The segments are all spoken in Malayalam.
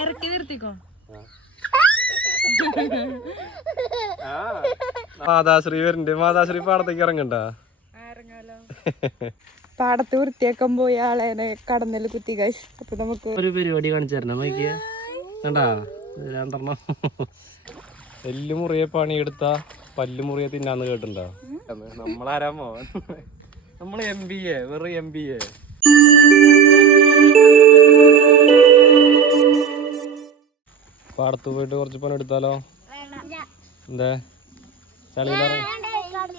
ഇറക്കി നിർത്തിക്കോ. മാതാശ്രീ വരുന്നുണ്ട്. മാതാശ്രീ പാടത്തേക്ക് ഇറങ്ങണ്ട. പാടത്ത് വൃത്തിയാക്കാൻ പോയി ആളെ കടന്നല് കുത്തി കാശ്. അപ്പൊ നമുക്ക് ഒരു പരിപാടി കാണിച്ചു തരണം. നോക്കിയ കണ്ടാ രണ്ടെണ്ണം എല്ല് മുറിയെ പണിയെടുത്ത പല്ല് മുറിയെ തിന്നാന്ന് കേട്ടിട്ടുണ്ടോ? നമ്മളാരാമോ നമ്മള് MBA വെറും MBA. പാടത്ത് പോയിട്ട് കുറച്ച് പണി എടുത്താലോ? എന്താ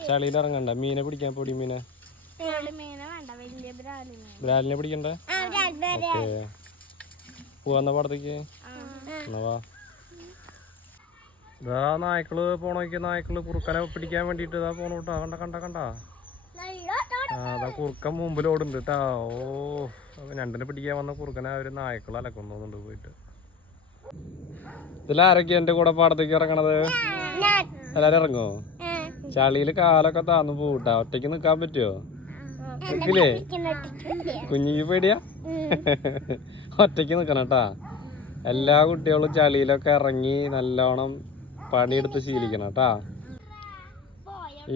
ചളിയിലിറങ്ങണ്ട. മീനെ പിടിക്കാൻ പൊടി മീനെ ബ്രാലിനെ പിടിക്കണ്ടേ? ഓക്കേ പോവാന്ന പാടത്തേക്ക്. എന്നാ വാ. ഇതാ നായ്ക്കള് പോണോക്ക്. നായ്ക്കള് കുറുക്കനെ പിടിക്കാൻ വേണ്ടിട്ട് ഇതാ പോണോട്ടാ. കണ്ട കണ്ട കണ്ട അതാ കുറുക്കൻ മുമ്പിലോടുണ്ട് കേട്ടാ. ഓ രണ്ടിനെ പിടിക്കാൻ വന്ന കുറുക്കനെ അവര് നായ്ക്കള് അലക്കൊന്നുണ്ട് പോയിട്ട്. ഇതിലാരൊക്കെയാ എന്റെ കൂടെ പാടത്തേക്ക് ഇറങ്ങണത്? എല്ലാരും ഇറങ്ങോ? ചളിയില് കാലൊക്കെ താന്നു പോട്ടാ. ഒറ്റയ്ക്ക് നിക്കാൻ പറ്റുമോ? നിക്കില്ലേ? കുഞ്ഞിക്ക് പേടിയാ? ഒറ്റയ്ക്ക് നിക്കണം കേട്ടാ. എല്ലാ കുട്ടികളും ചളിയിലൊക്കെ ഇറങ്ങി നല്ലോണം പണിയെടുത്ത് ശീലിക്കണം കേട്ടാ.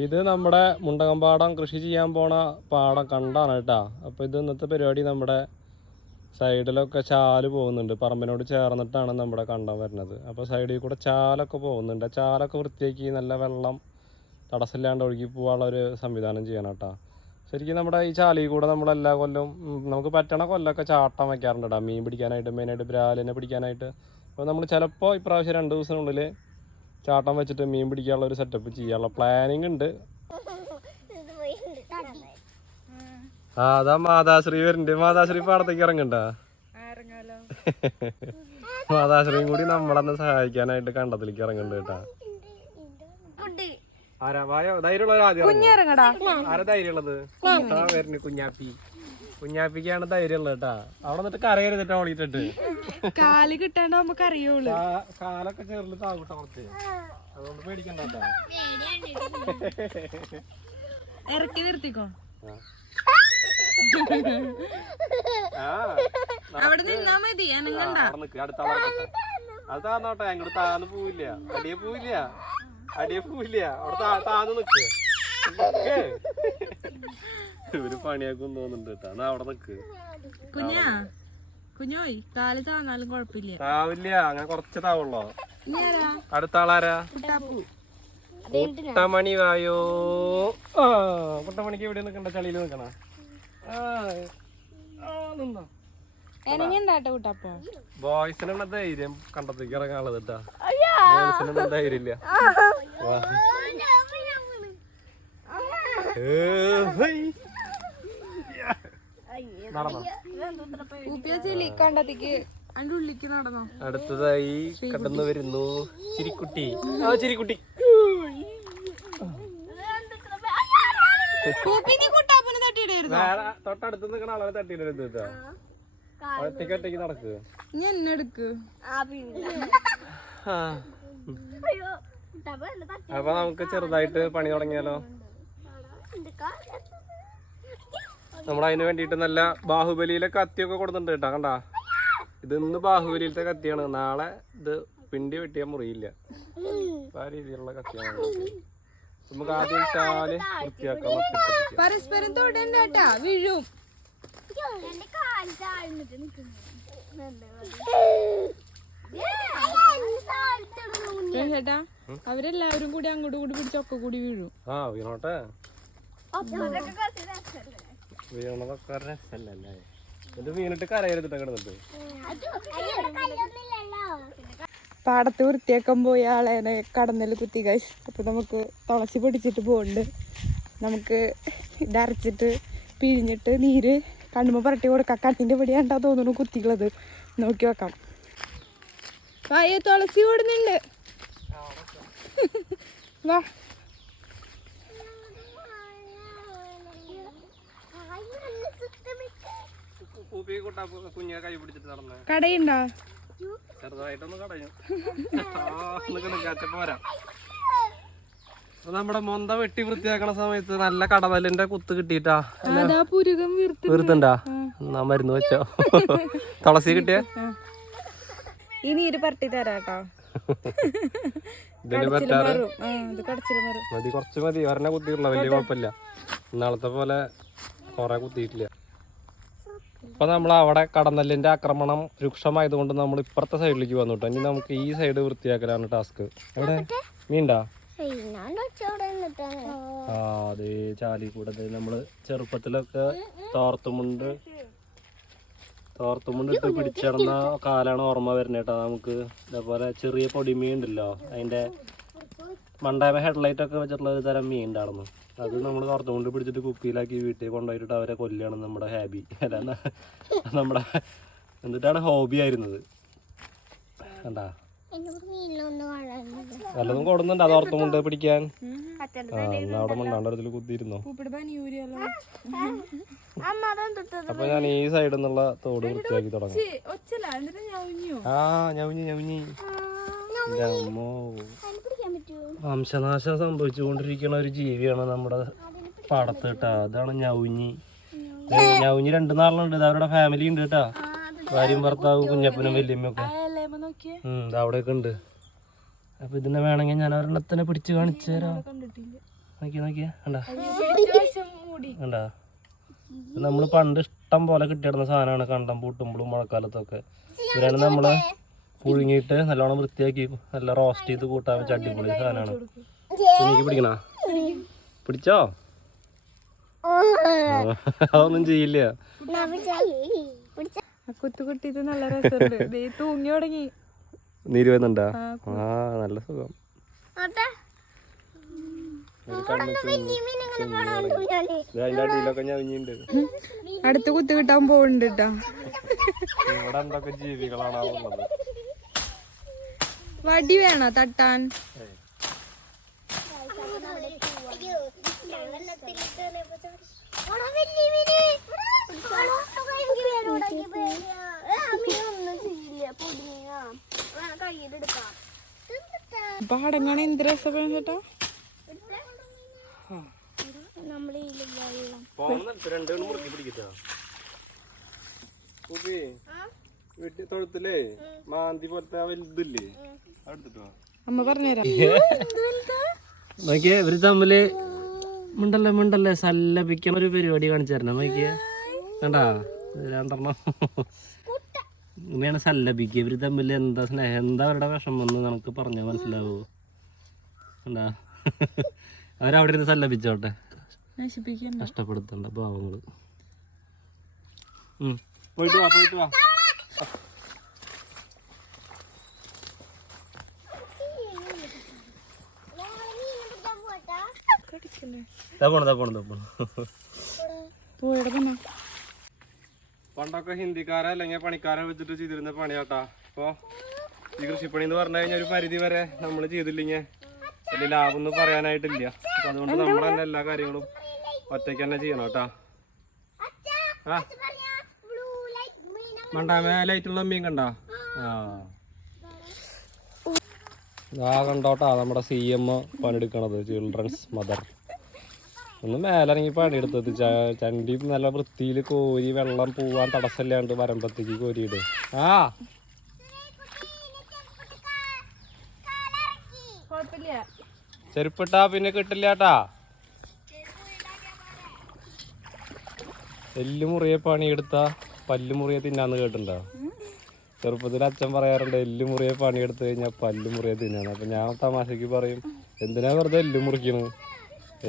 ഇത് നമ്മുടെ മുണ്ടകംപാടം കൃഷി ചെയ്യാൻ പോണ പാടം കണ്ടാണ് കേട്ടാ. അപ്പൊ ഇത് ഇന്നത്തെ പരിപാടി നമ്മുടെ സൈഡിലൊക്കെ ചാല് പോകുന്നുണ്ട്. പറമ്പിനോട് ചേർന്നിട്ടാണ് നമ്മുടെ കണ്ടം വരുന്നത്. അപ്പോൾ സൈഡിൽ കൂടെ ചാലൊക്കെ പോകുന്നുണ്ട്. ചാലൊക്കെ വൃത്തിയാക്കി നല്ല വെള്ളം തടസ്സമില്ലാണ്ട് ഒഴുകി പോകാനുള്ള ഒരു സംവിധാനം ചെയ്യണം കേട്ടോ. ശരിക്കും നമ്മുടെ ഈ ചാലിൽ കൂടെ നമ്മളെല്ലാ കൊല്ലം നമുക്ക് പറ്റണ കൊല്ലമൊക്കെ ചാട്ടം വയ്ക്കാറുണ്ട് കേട്ടോ. മീൻ പിടിക്കാനായിട്ട്, മെയിനായിട്ട് ബ്രാലിനെ പിടിക്കാനായിട്ട്. അപ്പോൾ നമ്മൾ ചിലപ്പോൾ ഇപ്രാവശ്യം 2 ദിവസത്തിനുള്ളിൽ ചാട്ടം വെച്ചിട്ട് മീൻ പിടിക്കാനുള്ള ഒരു സെറ്റപ്പ് ചെയ്യാനുള്ള പ്ലാനിങ് ഉണ്ട്. അതാ മാതാശ്രീ വരുന്നുണ്ട്. മാതാശ്രീ പാടത്തേക്ക് ഇറങ്ങണ്ട. മാതാശ്രീയും കൂടി നമ്മളന്ന് സഹായിക്കാനായിട്ട് കണ്ടത്തിലേക്ക് ഇറങ്ങണ്ട് കേട്ടാ. ആരാ വായോ ധൈര്യമുള്ള ആദ്യം ആരാ ധൈര്യമുള്ളത്? വരുന്നു കുഞ്ഞാപ്പി. കുഞ്ഞാപ്പിക്കാണ് ധൈര്യമുള്ളത് കേട്ടാ. അവിടെ നിന്നിട്ട് കരയരുതിട്ടാ ഓടിയിട്ടിട്ട്. കാല് കിട്ടാണ്ട് നമുക്ക് അറിയുള്ളൂ. കാലൊക്കെ ചേർന്ന് താകൂട്ട കുറച്ച്. അതുകൊണ്ട് പേടിക്കണ്ട. ഇറക്കി നിർത്തിക്കോ. അവിടെ നിന്നാ മതി. അത് താന്നോട്ടെ. അങ്ങോട്ട് താന്ന് പോവില്ല. അടിയെ പോവില്ല. അടിയെ പോവില്ല. അവിടെ താന്ന് നിക്ക്. ഒരു പണിയാക്കും തോന്നുന്നുണ്ട് കേട്ടോ. എന്നാ അവിടെ നിക്ക്. കുഞ്ഞോയ് കാല് താന്നാലും കുഴപ്പമില്ല. താവില്ല. അങ്ങനെ കുറച്ച് താവുള്ളോ. അടുത്ത ആളാരാ? കുട്ടമണി വായോ. കുട്ടമണിക്ക് എവിടെ നിക്കണ്ട? ചളിയിൽ നിക്കണ. ബോയ്സിനുള്ള ധൈര്യം കണ്ടത്തേക്ക് ഇറങ്ങാനുള്ളത് കേട്ടാ. ഗേൾസിനൊന്നും ധൈര്യമില്ല. നടന്നോ. അടുത്തതായി കടന്നു വരുന്നു ചിരിക്കുട്ടി. ചിരിക്കുട്ടി തൊട്ടടുത്ത് നിൽക്കണ ആളെ തട്ടിയിടരുത് കേട്ടോ. ഒറ്റയ്ക്ക് ഒറ്റയ്ക്ക് നടക്കുക. അപ്പൊ നമുക്ക് ചെറുതായിട്ട് പണി തുടങ്ങിയാലോ? നമ്മളതിന് വേണ്ടിയിട്ട് നല്ല ബാഹുബലിയിലെ കത്തിയൊക്കെ കൊടുത്തിട്ടുണ്ട് കേട്ടോ. കണ്ടാ, ഇത് ഇന്ന് ബാഹുബലിയിലത്തെ കത്തിയാണ്. നാളെ ഇത് പിണ്ടി വെട്ടിയാൽ മുറിയില്ല. ആ രീതിയിലുള്ള കത്തിയാണ്. നമുക്ക് ആദ്യം ചാല് വൃത്തിയാക്കാം. പരസ്പരം തൊടണ്ടാ, വീഴും. ചേട്ടാ അവരെല്ലാവരും കൂടി അങ്ങോട്ട് കൂടി പിടിച്ചൊക്കെ കൂടി വീഴും. വീണോട്ടെ. വീണതൊക്കെ രസല്ലേ. ഇത് വീണിട്ട് കരയരുതിട്ട് കിടന്നിട്ട്. പാടത്ത് വൃത്തിയാക്കാൻ പോയി ആളെ കടന്നല് കുത്തി കാശ്. അപ്പൊ നമുക്ക് തുളസി പൊടിച്ചിട്ട് പോകുന്നുണ്ട്. നമുക്ക് ഇതരച്ചിട്ട് പിഴിഞ്ഞിട്ട് നീര് കണ്ണുമ്പോ പുരട്ടി കൊടുക്കാം. കണ്ണിന്റെ പൊടിയാണ്ടാ തോന്നുന്നു കുത്തികളത്. നോക്കി വെക്കാം. വായോ തുളസി ഓടുന്നുണ്ട്. വാ. കടയുണ്ടോ? ചെറുതായിട്ടൊന്ന് കടയും. പോരാ. നമ്മുടെ മൊന്ത വെട്ടി വൃത്തിയാക്കണ സമയത്ത് നല്ല കടവലിന്റെ കുത്ത് കിട്ടിട്ടാ. വീർത്തുണ്ടാ? എന്നാ മരുന്ന് വെച്ചോ. തുളസി കിട്ടിയ ഈ നീര് പരട്ടി തരാട്ടോ. ഇതിന് പറ്റാറ് ഇത് കടച്ചിലും വരും. മതി, കുറച്ച് മതി. ഒരെണ്ണ കുത്തിയിട്ടില്ല, വലിയ കുഴപ്പമില്ല. ഇന്നാളത്തെ പോലെ കുറെ കുത്തിയിട്ടില്ല. ഇപ്പൊ നമ്മൾ അവിടെ കടന്നലിന്റെ ആക്രമണം രൂക്ഷമായതുകൊണ്ട് നമ്മൾ ഇപ്പുറത്തെ സൈഡിലേക്ക് വന്നു കേട്ടോ. ഇനി നമുക്ക് ഈ സൈഡ് വൃത്തിയാക്കലാണ് ടാസ്ക്. എവിടെ മീൻണ്ടാ? ആ അതെ, ചാലി കൂടെ നമ്മള് ചെറുപ്പത്തിലൊക്കെ തോർത്തുമുണ്ട് ഇട്ട് പിടിച്ചിടന്ന കാലാണ് ഓർമ്മ വരുന്നത് കേട്ടോ നമുക്ക്. ഇതേപോലെ ചെറിയ പൊടിമീൻ ഉണ്ടല്ലോ, അതിന്റെ മണ്ടായ്മ ഹെഡ്ലൈറ്റ് ഒക്കെ വെച്ചിട്ടുള്ള ഒരു തരം മീൻ ഉണ്ടായിരുന്നു. അത് നമ്മൾ തോർത്തുമുണ്ട് പിടിച്ചിട്ട് കുപ്പിയിലാക്കി വീട്ടിൽ കൊണ്ടുപോയിട്ട് അവരെ കൊല്ലാണ് നമ്മുടെ ഹാബി, അല്ല നമ്മുടെ എന്നിട്ടാണ് ഹോബി ആയിരുന്നത്. കണ്ടാ വല്ലതും കൊടുന്നുണ്ട് അത് ഓർത്തുമുണ്ട് പിടിക്കാൻ. അവിടെ മണ്ടാണ്ടത്തിൽ കുത്തിയിരുന്നോ? അപ്പൊ ഞാൻ ഈ സൈഡിൽ നിന്നുള്ള തോട് വൃത്തിയാക്കി തുടങ്ങാം. ആ ഞവുഞ്ഞി വംശനാശം സംഭവിച്ചുകൊണ്ടിരിക്കുന്ന ഒരു ജീവിയാണ് നമ്മുടെ പാടത്ത് കേട്ടാ. അതാണ് ഞവുഞ്ഞി. 2 നാളുണ്ട്. ഇത് അവരുടെ ഫാമിലി ഉണ്ട് കേട്ടാ, ഭാര്യയും ഭർത്താവും കുഞ്ഞപ്പനും വല്യമ്മയൊക്കെ അവിടെയൊക്കെ ഉണ്ട്. അപ്പൊ ഇതിനെ വേണമെങ്കിൽ ഞാൻ ഒരെണ്ണത്തിനെ പിടിച്ച് കാണിച്ചു തരാം. നോക്കിയാ കണ്ടാ കണ്ടാ, നമ്മള് പണ്ട് ഇഷ്ടം പോലെ കിട്ടിയിടുന്ന സാധനമാണ്. കണ്ടം പൂട്ടുമ്പോഴും മഴക്കാലത്തൊക്കെ ഇവരാണ് നമ്മള് പുഴുങ്ങിയിട്ട് നല്ലോണം വൃത്തിയാക്കി നല്ല റോസ്റ്റ് ചെയ്ത് കൂട്ടാൻ വെച്ച അടിപൊളി സാധനമാണ്. എനിക്ക് പിടിക്കണ പിടിച്ചോ? അതൊന്നും ചെയ്യില്ല. കുത്തിട്ട് നല്ല രസമുണ്ട്. തൂങ്ങി തുടങ്ങി. നീര് വരുന്നുണ്ടാ? ആ നല്ല സുഖം. അടുത്ത് കുത്തി കിട്ടാൻ പോവുന്നുണ്ട് കേട്ടോ. ഇവിടെ എന്തൊക്കെ ജീവികളാണ് ഉള്ളത്. വടി വേണോ തട്ടാൻ? പാടങ്ങാണ് എന്ത് രസമാണ് ചേട്ടാ. തൊഴുത്തില്ലേ മാന്തി പോലത്തെ വലുതില്ലേ, അമ്മ പറഞ്ഞുതരാം. നോക്കിയേ ഇവര് തമ്മില് മിണ്ടല്ലേ സല്ലപിക്കണ ഒരു പരിപാടി കാണിച്ചു തരണം. നോക്കിയേ കണ്ടാ, 2 ഇങ്ങനെയാണ് സല്ലപിക്കുക. ഇവര് തമ്മിൽ എന്താ സ്നേഹം, എന്താ അവരുടെ വിഷമം എന്ന് നമുക്ക് പറഞ്ഞാൽ മനസ്സിലാവോ? കണ്ടാ, അവരവിടെ ഇരുന്ന് സല്ലപിച്ചോട്ടെ, കഷ്ടപ്പെടുത്തണ്ട പാവങ്ങള്. പോയിട്ട് വാ. പണ്ടൊക്കെ ഹിന്ദിക്കാരെ അല്ലെങ്കിൽ പണിക്കാരെ വെച്ചിട്ട് ചെയ്തിരുന്ന പണിയാട്ടാ. ഇപ്പൊ ഈ കൃഷിപ്പണി എന്ന് പറഞ്ഞു കഴിഞ്ഞാൽ ഒരു പരിധി വരെ നമ്മൾ ചെയ്തില്ലെങ്കിൽ വലിയ ലാഭം ഒന്നും പറയാനായിട്ടില്ല. അപ്പൊ അതുകൊണ്ട് നമ്മൾ തന്നെ എല്ലാ കാര്യങ്ങളും ഒറ്റയ്ക്ക് തന്നെ ചെയ്യണം കേട്ടാ. മണ്ടാമേ ലൈറ്റുള്ള മീൻ കണ്ടാ? കണ്ടോട്ടാ നമ്മുടെ CM പണിയെടുക്കണത്, ചിൽഡ്രൻസ് മദർ. ഒന്ന് മേലിറങ്ങി പണിയെടുത്തത്. ചണ്ടി നല്ല വൃത്തിയിൽ കോരി വെള്ളം പോവാൻ തടസ്സമില്ലാണ്ട് വരുമ്പത്തേക്ക് കോരിയിട്. ചെരുപ്പിട്ടാ പിന്നെ കിട്ടില്ലാട്ടാ. എല്ലുമുറിയെ പണിയെടുത്ത പല്ലുമുറിയെ തിന്നാന്ന് കേട്ടിട്ടുണ്ടോ? ചെറുപ്പത്തിൽ അച്ഛൻ പറയാറുണ്ട്, എല്ലുമുറിയെ പണിയെടുത്ത് കഴിഞ്ഞാൽ പല്ലുമുറിയെ തിന്നാണ്. അപ്പൊ ഞാൻ തമാശക്ക് പറയും, എന്തിനാ വെറുതെ എല്ലും മുറിക്കണു?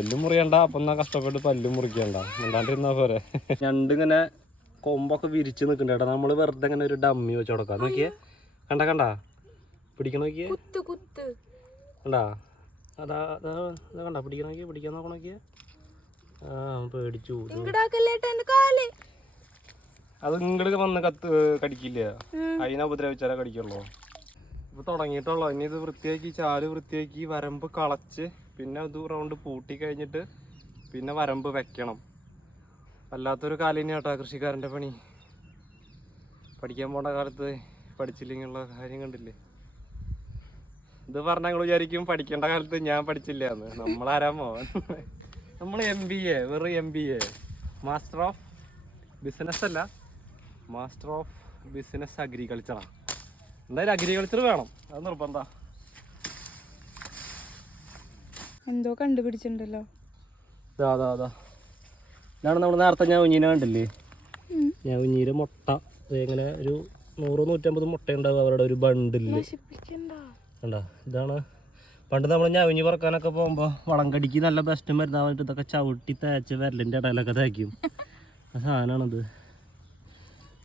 എല്ലും മുറിയണ്ട, അപ്പൊ എന്നാ കഷ്ടപ്പെട്ട് പല്ലും മുറിക്കണ്ട, എന്താണ്ടിരുന്നാ പോരെ. ഞണ്ടിങ്ങനെ കൊമ്പൊക്കെ വിരിച്ച് നിൽക്കണ്ട. നമ്മള് വെറുതെ ഇങ്ങനെ ഒരു ഡമ്മി വെച്ച് കൊടുക്കാം. നോക്കിയേ കണ്ടാ പിടിക്കണ നോക്കിയേ കണ്ടാ, അതാ കണ്ടാ പിടിക്കാൻ നോക്കണോക്കിയേ. പേടിച്ചു. അത് ഇങ്ങോട്ട് വന്ന് കടിക്കില്ല, അതിനെ ഉപദ്രവിച്ചാലേ കടിക്കുള്ളൂ. ഇപ്പൊ തുടങ്ങിയിട്ടുള്ളൂ. ഇനി ഇത് വൃത്തിയാക്കി ചാല് വൃത്തിയാക്കി വരമ്പ് കളച്ച് പിന്നെ ഇത് റൗണ്ട് പൂട്ടി കഴിഞ്ഞിട്ട് പിന്നെ വരമ്പ് വെക്കണം. വല്ലാത്തൊരു കാലിന് കേട്ടോ കൃഷിക്കാരൻ്റെ പണി. പഠിക്കാൻ പോണ കാലത്ത് പഠിച്ചില്ലെങ്കിലുള്ള കാര്യം കണ്ടില്ലേ. ഇത് പറഞ്ഞാൽ നിങ്ങൾ വിചാരിക്കും പഠിക്കേണ്ട കാലത്ത് ഞാൻ പഠിച്ചില്ല എന്ന്. നമ്മളാരാമോ, നമ്മൾ MBA, വെറും MBA, മാസ്റ്റർ ഓഫ് ബിസിനസ് അല്ല, മാസ്റ്റർ ഓഫ് ബിസിനസ് അഗ്രികൾച്ചറാണ്. എന്തായാലും അഗ്രികൾച്ചർ വേണം, അത് നിർബന്ധം. എന്തോ കണ്ടുപിടിച്ചിട്ടുണ്ടല്ലോ. അതാ ഇതാണ് നമ്മൾ നേരത്തെ ഞാൻ കുഞ്ഞിനെ കണ്ടില്ലേ, ഞാൻ കുഞ്ഞിയുടെ മുട്ട ഇങ്ങനെ ഒരു 100-150 മുട്ട ഉണ്ടാവും അവരുടെ ഒരു ബണ്ടില് കണ്ടോ. ഇതാണ് പണ്ട് നമ്മൾ ഞവഞ്ഞി പറക്കാനൊക്കെ പോകുമ്പോൾ വളം കടിക്ക് നല്ല ബെസ്റ്റ് മരുന്നാൻ വേണ്ടിയിട്ട് ഇതൊക്കെ ചവിട്ടി തേച്ച് വിരലിൻ്റെ ഇടയിലൊക്കെ തേക്കും. ആ സാധനമാണിത്,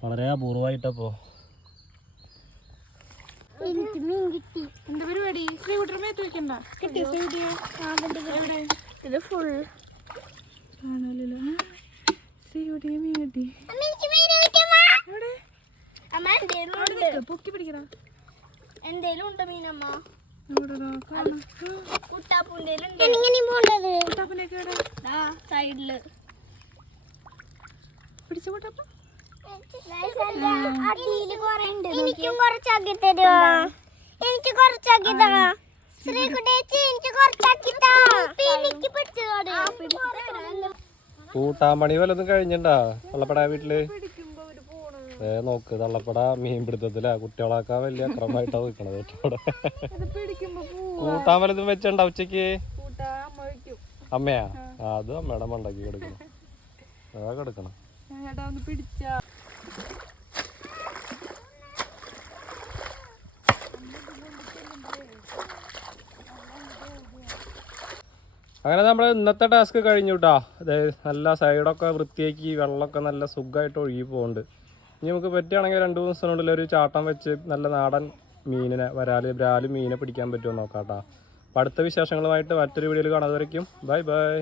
വളരെ അപൂർവമായിട്ടപ്പോൾ. എന്താ പരിപാടി? ശ്രീകുട്ടർ മേത്ത് വെക്കണ്ട. കിട്ടിയ ശ്രീകുട്ടിയോ? ഇത് ഫുൾ ആണല്ലോ. ശ്രീകുട്ടിയെ മീൻ കിട്ടി. പൊക്കി പിടിക്കണ എന്തേലും ഉണ്ടോ മീനമ്മ? സൈഡില് പിടിച്ചു കൂട്ടപ്പ. എനിക്കും കുറച്ചാക്കി തരുമോ? എനിക്ക് കുറച്ചാക്കി തരാ. ശ്രീകുട്ടേച്ചി എനിക്ക് കുറച്ചാക്കി താ. എനിക്ക് പിടിച്ചോട്. കൂട്ടാൻ പണി വല്ലതും കഴിഞ്ഞിണ്ടാ തള്ളപ്പട വീട്ടില്? നോക്ക്, തള്ളപ്പട മീൻ പിടുത്തത്തിലാ. കുട്ടികളാക്കാൻ വലിയ അക്രമമായിട്ടാ നിൽക്കണത്. കൂട്ടാൻ വല്ലതും വെച്ചിണ്ടാ ഉച്ചക്ക്? അമ്മയാ? അത് അമ്മയുടെ മണ്ടാക്കി കൊടുക്കണം. അതൊക്കെ എടുക്കണം. അങ്ങനെ നമ്മൾ ഇന്നത്തെ ടാസ്ക് കഴിഞ്ഞു കേട്ടോ. അതായത് നല്ല സൈഡൊക്കെ വൃത്തിയാക്കി വെള്ളമൊക്കെ നല്ല സുഖമായിട്ട് ഒഴുകി പോകുന്നുണ്ട്. ഇനി നമുക്ക് പറ്റുകയാണെങ്കിൽ 2-3 ദിവസത്തിനുള്ളിൽ ഒരു ചാട്ടം വെച്ച് നല്ല നാടൻ മീനിനെ ബ്രാല് മീനെ പിടിക്കാൻ പറ്റുമോ നോക്കാം കേട്ടോ. അപ്പോൾ അടുത്ത വിശേഷങ്ങളുമായിട്ട് മറ്റൊരു വീഡിയോയിൽ കാണാതെ വരയ്ക്കും. Bye bye.